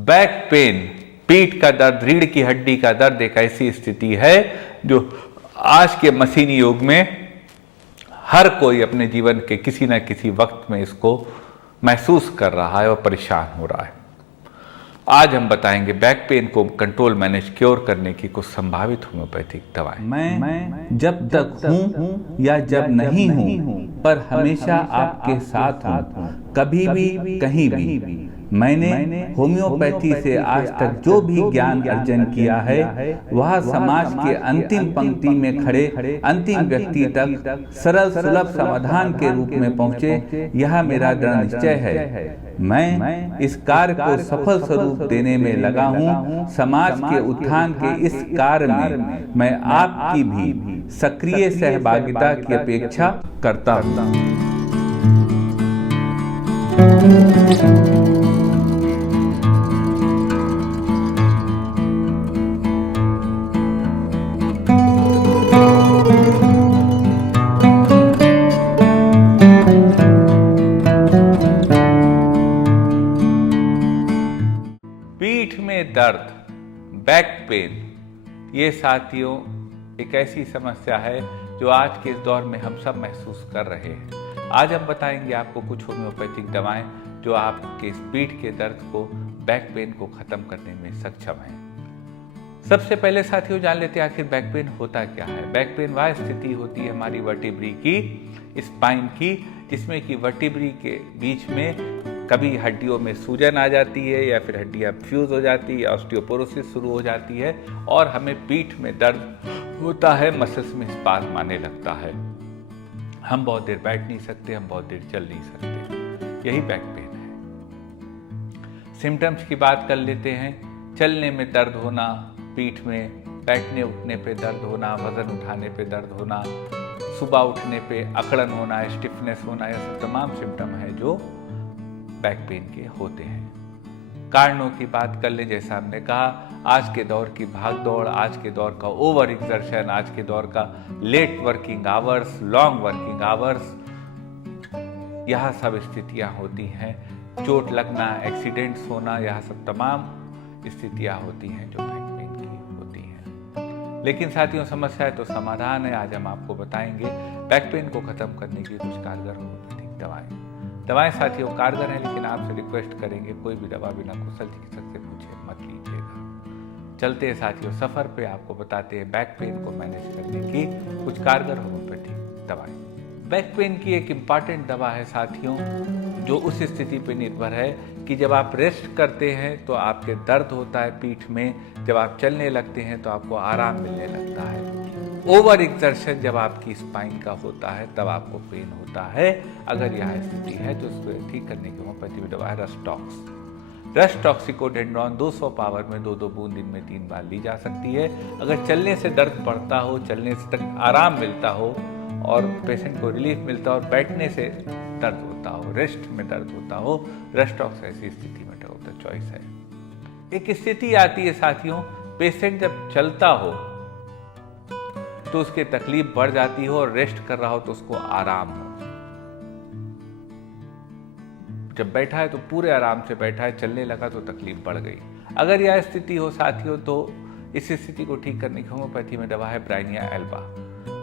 Back pain, पीठ का दर्द, रीढ़ की हड्डी का दर्द एक ऐसी स्थिति है जो आज के मशीनी युग में हर कोई अपने जीवन के किसी न किसी वक्त में इसको महसूस कर रहा है और परेशान हो रहा है। आज हम बताएंगे बैक पेन को कंट्रोल मैनेज क्योर करने की कुछ संभावित होम्योपैथिक दवाएं। मैं जब तक हूँ या जब नहीं हूँ, पर हमेशा आपके साथ हूँ, कभी भी कहीं भी। मैंने होम्योपैथी से आज तक जो भी ज्ञान अर्जन किया है वह समाज के अंतिम पंक्ति में खड़े अंतिम व्यक्ति तक सरल सुलभ समाधान के रूप में पहुँचे, यह मेरा दृढ़ निश्चय है। मैं इस कार्य को सफल स्वरूप देने में लगा हूँ। समाज के उत्थान के इस कार्य में मैं आपकी भी सक्रिय सहभागिता की अपेक्षा करता हूँ। पीठ में दर्द, बैक पेन, ये साथियों एक ऐसी समस्या है जो आज के इस दौर में हम सब महसूस कर रहे हैं। आज हम बताएंगे आपको कुछ होम्योपैथिक दवाएं जो आपके इस पीठ के दर्द को, बैक पेन को खत्म करने में सक्षम हैं। सबसे पहले साथियों जान लेते हैं आखिर बैक पेन होता क्या है। बैक पेन वह स्थिति होती है हमारी वर्टिब्री की, स्पाइन की, जिसमें कि वर्टिब्री के बीच में कभी हड्डियों में सूजन आ जाती है या फिर हड्डियां फ्यूज हो जाती है, ऑस्टियोपोरोसिस शुरू हो जाती है और हमें पीठ में दर्द होता है, मसल्स में स्पाज़्म आने लगता है। हम बहुत देर बैठ नहीं सकते, हम बहुत देर चल नहीं सकते, यही बैक पेन है। सिम्टम्स की बात कर लेते हैं। चलने में दर्द होना, पीठ में बैठने उठने पे दर्द होना, वजन उठाने पे दर्द होना, सुबह उठने पे अकड़न होना, स्टिफनेस होना, यह सब तमाम सिम्टम है जो बैक पेन के होते हैं। कारणों की बात कर ले, जैसा हमने कहा, आज के दौर की भागदौड़, आज के दौर का ओवर एक्सर्शन, आज के दौर का late working hours, long working hours, यह सब स्थितियां होती हैं। चोट लगना, एक्सीडेंट्स होना, यह सब तमाम स्थितियां होती हैं जो बैक पेन की होती हैं। लेकिन साथियों समस्या है तो समाधान है। आज हम आपको बताएंगे बैक पेन को खत्म करने की कुछ कारगर होम्योपैथिक दवाएं साथियों कारगर हैं, लेकिन आपसे रिक्वेस्ट करेंगे कोई भी दवा बिना कुशल चिकित्सक से पूछे मत लीजिएगा। चलते हैं साथियों सफर पे, आपको बताते हैं बैक पेन को मैनेज करने की कुछ कारगर होम्योपैथिक दवाएं। बैक पेन की एक इम्पॉर्टेंट दवा है साथियों जो उस स्थिति पे निर्भर है कि जब आप रेस्ट करते हैं तो आपके दर्द होता है पीठ में, जब आप चलने लगते हैं तो आपको आराम मिलने लगता है। ओवर एक्सर्शन जब आपकी स्पाइन का होता है तब आपको पेन होता है। अगर यह स्थिति है तो उसको ठीक करने की होम्योपैथी में दवा है रस्टॉक्स। रस्टॉक्सिकोडेंड्रॉन 200 पावर में 2-2 बूंद दिन में 3 बार ली जा सकती है। अगर चलने से दर्द बढ़ता हो, चलने से तक आराम मिलता हो और पेशेंट को रिलीफ मिलता हो और बैठने से दर्द होता हो, रेस्ट में दर्द होता हो, रस्टॉक्स ऐसी स्थिति में ड्रग ऑफ द चॉइस है। एक स्थिति आती है साथियों, पेशेंट जब चलता हो तो उसकी तकलीफ बढ़ जाती हो और रेस्ट कर रहा हो तो उसको आराम हो। जब बैठा है तो पूरे आराम से बैठा है, चलने लगा तो तकलीफ बढ़ गई। अगर यह स्थिति हो साथियों तो इस स्थिति को ठीक करने की होम्योपैथी में दवा है Bryonia Elba.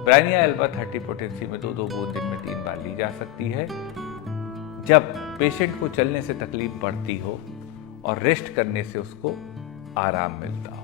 Bryonia Elba 30 potency में 2-2 बूंद दिन में 3 बार ली जा सकती है। जब पेशेंट को चलने से तकलीफ बढ़ती हो और रेस्ट करने से उसको आराम मिलता हो,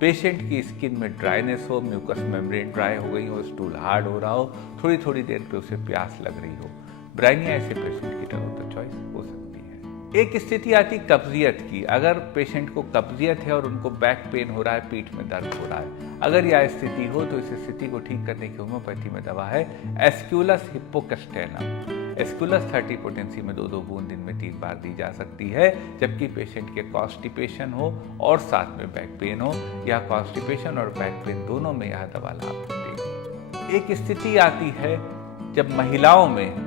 पेशेंट की स्किन में ड्राइनेस हो, म्यूकस मेम्ब्रेन ड्राई हो गई हो, स्टूल हार्ड हो रहा हो, थोड़ी थोड़ी देर पे उसे प्यास लग रही हो, ब्राइनिया ऐसे पेशेंट की ड्रग ऑफ द चॉइस हो सकती है। एक स्थिति आती कब्जियत की। अगर पेशेंट को कब्जियत है और उनको बैक पेन हो रहा है, पीठ में दर्द हो रहा है, अगर यह स्थिति हो तो इस स्थिति को ठीक करने की होम्योपैथी में दवा है एस्क्यूलस हिप्पोकस्टेनम। एस्क्यूलस 30 पोटेंसी में 2-2 बूंद दिन में 3 बार दी जा सकती है। जबकि पेशेंट के कॉन्स्टिपेशन हो और साथ में बैक पेन हो, या कॉन्स्टिपेशन और बैक पेन दोनों में यह दवा लाभ देगी। एक स्थिति आती है जब महिलाओं में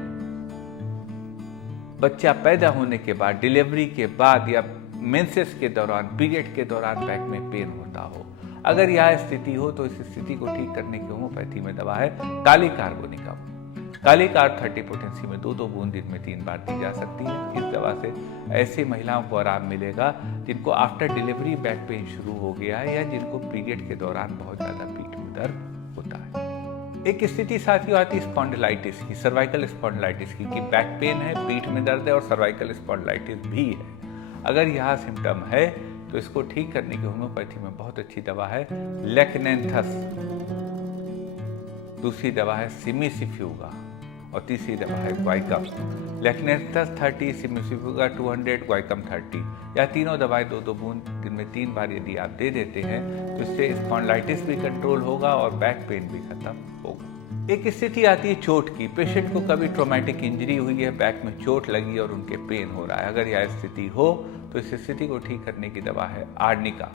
बच्चा पैदा होने के बाद, डिलीवरी के बाद या मेंसेस के दौरान, पीरियड के दौरान बैक में पेन होता हो। अगर यह स्थिति हो तो इस स्थिति को ठीक करने की होम्योपैथी में दवा है काली कार्बोनिकम। काली कार 30 पोटेंसी में 2-2 बूंद दिन में 3 बार दी जा सकती है। इस दवा से ऐसी महिलाओं को आराम मिलेगा जिनको आफ्टर डिलीवरी बैक पेन शुरू हो गया है या जिनको पीरियड के दौरान बहुत ज़्यादा पीठ में दर्द होता है। एक स्थिति साथियों आती है स्पॉन्डिलाइटिस की, सर्वाइकल स्पॉन्डिलाइटिस की, कि बैक पेन है, पीठ में दर्द है और सर्वाइकल स्पॉन्डिलाइटिस भी है। अगर यह सिम्टम है तो इसको ठीक करने की होम्योपैथी में बहुत अच्छी दवा है लेक्नेंथस, दूसरी दवा है सिमिसिफ्यूगा और तीसरी दवा है ग्वाइकम। लेक्नेंथस 30, सिमिसिफ्यूगा 200, ग्वाइकम 30, या तीनों दवाएं 2-2 बूंद दिन में 3 बार यदि आप दे देते हैं तो इससे स्पॉन्डिलाइटिस भी कंट्रोल होगा और बैक पेन भी खत्म होगा। एक स्थिति आती है चोट की। पेशेंट को कभी ट्रॉमेटिक इंजरी हुई है, बैक में चोट लगी और उनके पेन हो रहा है। अगर यह स्थिति हो तो इस स्थिति को ठीक करने की दवा है आर्निका।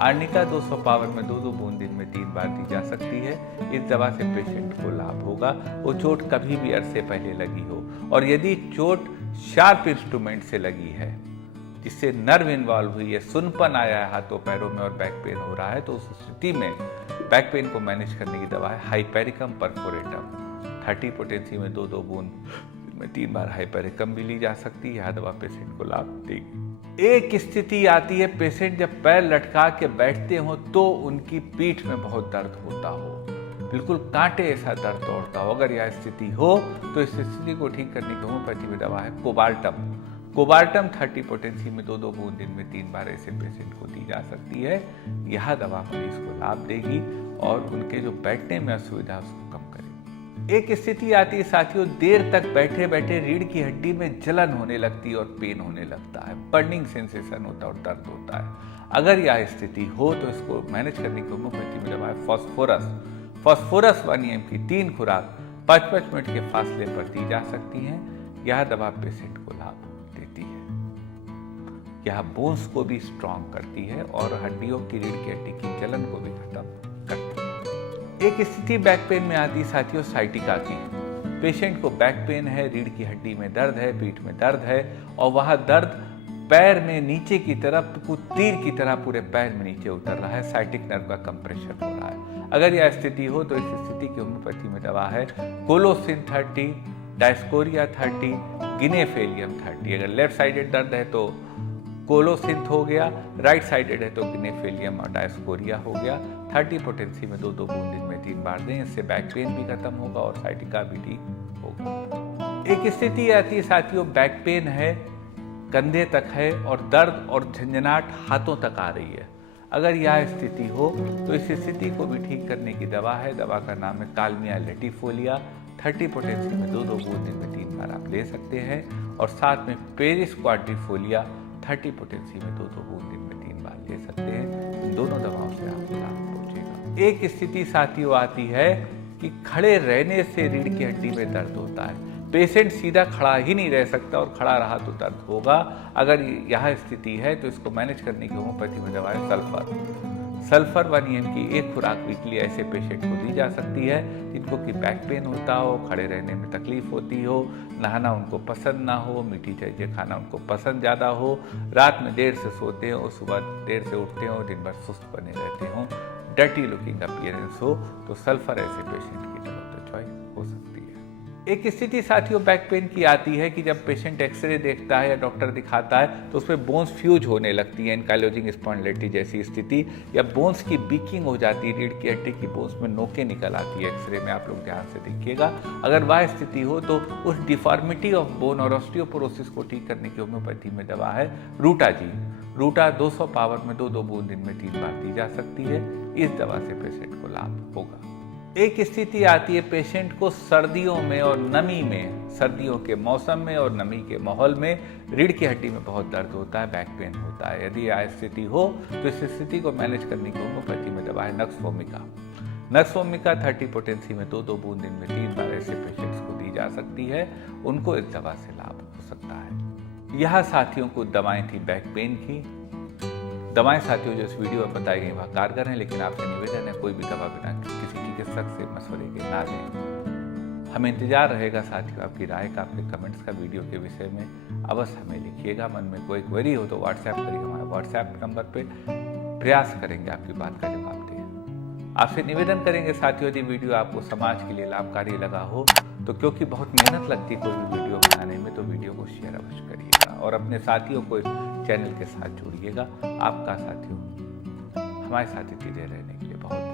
आर्निका 200 पावर में 2-2 बूंद दिन में 3 बार दी जा सकती है। इस दवा से पेशेंट को लाभ होगा। वो चोट कभी भी अरसे पहले लगी हो और यदि चोट शार्प इंस्ट्रूमेंट से लगी है जिससे नर्व इन्वॉल्व हुई है, सुनपन आया है हाथों पैरों में और बैक पेन हो रहा है, तो उस स्थिति में बैक पेन को मैनेज करने की दवा है हाइपेरिकम परफोरेटम। 30 पोटेंसी में 2-2 बूंद में 3 बार हाइपेरिकम भी ली जा सकती है। यह दवा पेशेंट को लाभ देगी। एक स्थिति आती है पेशेंट जब पैर लटका के बैठते हो तो उनकी पीठ में बहुत दर्द होता हो, बिल्कुल कांटे ऐसा दर्द दौड़ता हो। अगर यह स्थिति हो तो इस स्थिति को ठीक करने की होम्योपैथी में दवा है कोबाल्टम। कोबाल्टम 30 पोटेंसी में 2-2 बूंद दिन में 3 बार ऐसे पेशेंट को दी जा सकती है। यह दवा मरीज को लाभ देगी और उनके जो बैठने में असुविधा उसको कम करेगी। एक स्थिति आती है साथियों, देर तक बैठे बैठे रीढ़ की हड्डी में जलन होने लगती है और पेन होने लगता है, बर्निंग सेंसेशन होता है और दर्द होता है। अगर यह स्थिति हो तो इसको मैनेज करने की होम्योपैथी में दवा है फास्फोरस। फास्फोरस 1 mg की 3 खुराक 5-5 मिनट के फासले पर दी जा सकती है। यह दवा पेशेंट को लाभ देती है। यह बोन्स को भी स्ट्रॉन्ग करती है और हड्डियों की रीढ़ की हड्डी की जलन को भी खत्म करती है। एक स्थिति बैक पेन में आती साथियों साइटिका की। पेशेंट को बैक पेन है, रीढ़ की हड्डी में दर्द है, पीठ में दर्द है और वह दर्द पैर में नीचे की तरफ कुछ तीर की तरह पूरे पैर में नीचे उतर रहा है, साइटिक नर्व का कंप्रेशन हो रहा है। अगर यह स्थिति हो तो इस स्थिति की होम्योपैथी में दवा है कोलोसिन 30, डायस्कोरिया 30, गिनेफेलियम 30। अगर लेफ्ट साइडेड दर्द है तो कोलोसिंथ हो गया, राइट साइडेड है तो गिनेफेलियम और डायस्कोरिया हो गया। 30 पोटेंसी में 2-2 बूंद दिन में 3 बार दें, इससे बैक पेन भी खत्म होगा और साइटिका भी ठीक होगा। एक स्थिति आती है साथियों, बैक पेन है, कंधे तक है और दर्द और झंझनाहट हाथों तक आ रही है। अगर यह स्थिति हो तो इस स्थिति को भी ठीक करने की दवा है। दवा का नाम है कालमिया लेटिफोलिया। 30 पोटेंसी में 2-2 बूंद दिन में 3 बार आप ले सकते हैं और साथ में पेरिस क्वाड्रिफोलिया 30 पोटेंसी में 2-2 बूंद दिन में 3 बार ले सकते हैं। इन दोनों दवाओं से आपको लाभ पहुंचेगा। एक स्थिति साथियों आती है कि खड़े रहने से रीढ़ की हड्डी में दर्द होता है। पेशेंट सीधा खड़ा ही नहीं रह सकता और खड़ा रहा तो दर्द होगा। अगर यह स्थिति है तो इसको मैनेज करने की होम्योपैथी में दवा है सल्फर। सल्फर 1 mg की 1 खुराक वीकली ऐसे पेशेंट को दी जा सकती है जिनको कि बैक पेन होता हो, खड़े रहने में तकलीफ होती हो, नहाना उनको पसंद ना हो, मीठी चीजें खाना उनको पसंद ज़्यादा हो, रात में देर से सोते हो, सुबह देर से उठते हो, दिन भर सुस्त बने रहते हो, डर्टी लुकिंग अपीयरेंस हो, तो सल्फर ऐसे पेशेंट की डॉक्टर चॉइस हो सकती है। एक स्थिति साथियों बैक पेन की आती है कि जब पेशेंट एक्सरे देखता है या डॉक्टर दिखाता है तो उसमें बोन्स फ्यूज होने लगती है, एनकाइलोजिंग स्पॉन्डिलाइटिस जैसी स्थिति, या बोन्स की बीकिंग हो जाती है, रीढ़ की हड्डी की बोन्स में नोकें निकल आती है। एक्सरे में आप लोग ध्यान से देखिएगा। अगर वह स्थिति हो तो उस डिफॉर्मिटी ऑफ बोन और ऑस्टियोपोरोसिस को ठीक करने की होम्योपैथी में दवा है रूटा जी। रूटा 200 पावर में 2-2 बूंद दिन में 3 बार दी जा सकती है। इस दवा से पेशेंट को लाभ होगा। एक स्थिति आती है पेशेंट को सर्दियों में और नमी में, सर्दियों के मौसम में और नमी के माहौल में रीढ़ की हड्डी में बहुत दर्द होता है, बैक पेन होता है। यदि यह स्थिति हो तो इस स्थिति को मैनेज करने की होम्योपैथी में दवा है नक्सवोमिका। नक्सवोमिका 30 पोटेंसी में 2-2 बूंद दिन में 3 बार ऐसे पेशेंट्स को दी जा सकती है। उनको इस दवा से लाभ हो सकता है। यह साथियों को दवाएं थी बैक पेन की। दवाएं साथियों जो इस वीडियो में बताई गई वह कारगर हैं, लेकिन आपसे निवेदन है कोई भी दवा बिना किसी चिकित्सक से मशवरे के ना लें। हमें इंतजार रहेगा साथियों आपकी राय का, आपके कमेंट्स का वीडियो के विषय में अवश्य हमें लिखिएगा। मन में कोई क्वेरी हो तो व्हाट्सएप करिए, हमारे व्हाट्सएप नंबर पे प्रयास करेंगे आपकी बात का जवाब दें। आपसे निवेदन करेंगे साथियों यदि वीडियो आपको समाज के लिए लाभकारी लगा हो तो क्योंकि बहुत मेहनत लगती है कोई भी वीडियो बनाने में, तो वीडियो को शेयर अवश्य करिएगा और अपने साथियों को इस चैनल के साथ जोड़िएगा। आपका साथियों हमारे साथ इतनी देर रहने के लिए बहुत